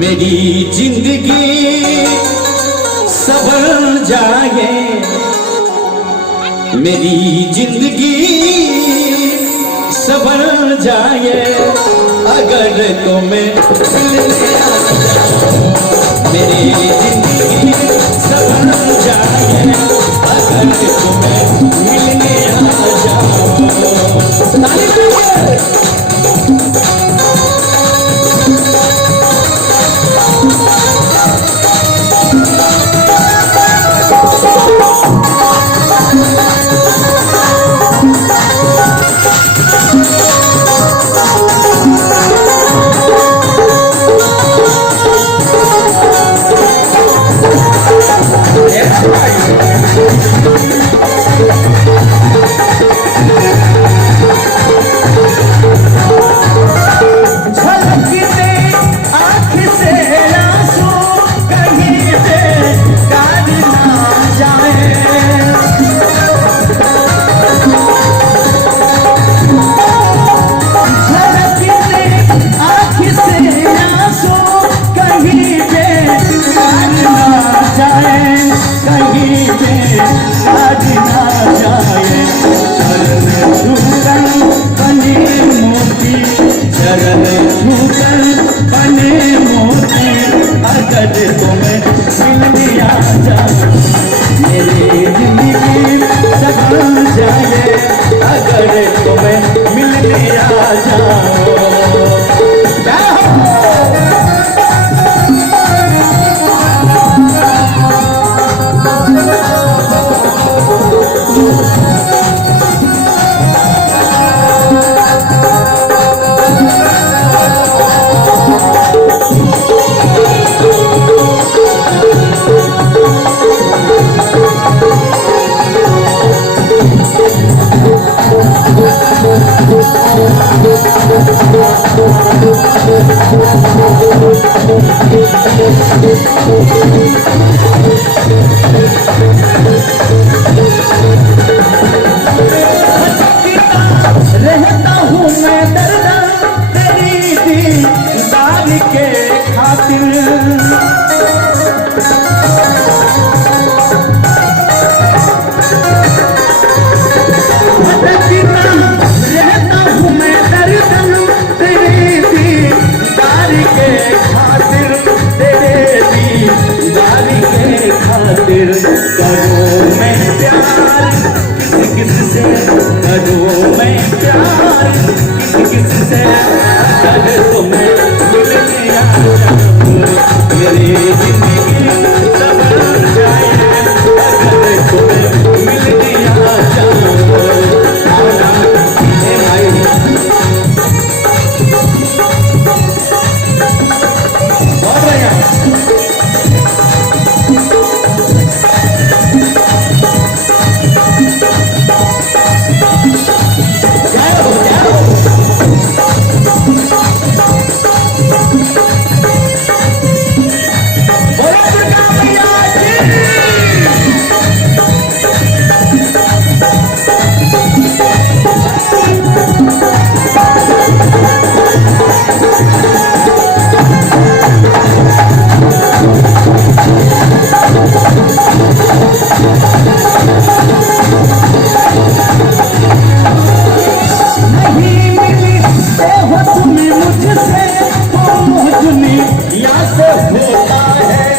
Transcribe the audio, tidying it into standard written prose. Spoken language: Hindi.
मेरी जिंदगी संभल जाए, मेरी जिंदगी संभल जाए अगर तुम्हें मिलने आ जाओ। मेरी जिंदगी संभल जाए अगर तुम्हें मिलने आ जाओ। ताली बजाइए। रहता हूँ मैं दर्द तेरी दीदार के खातिर, रहता हूँ मैं दर्द तेरी दीदार के खातिर, तेरे दीदार के खातिर। करूँ मैं प्यार किस किस से, करूँ मैं प्यार किस किस से अगर तुम्हें मिलने आ जाऊँ। मेरी जिंदगी संभल जाए अगर तुम्हें मिलने आ जाऊँ। मुझसे तो दुनिया से होता है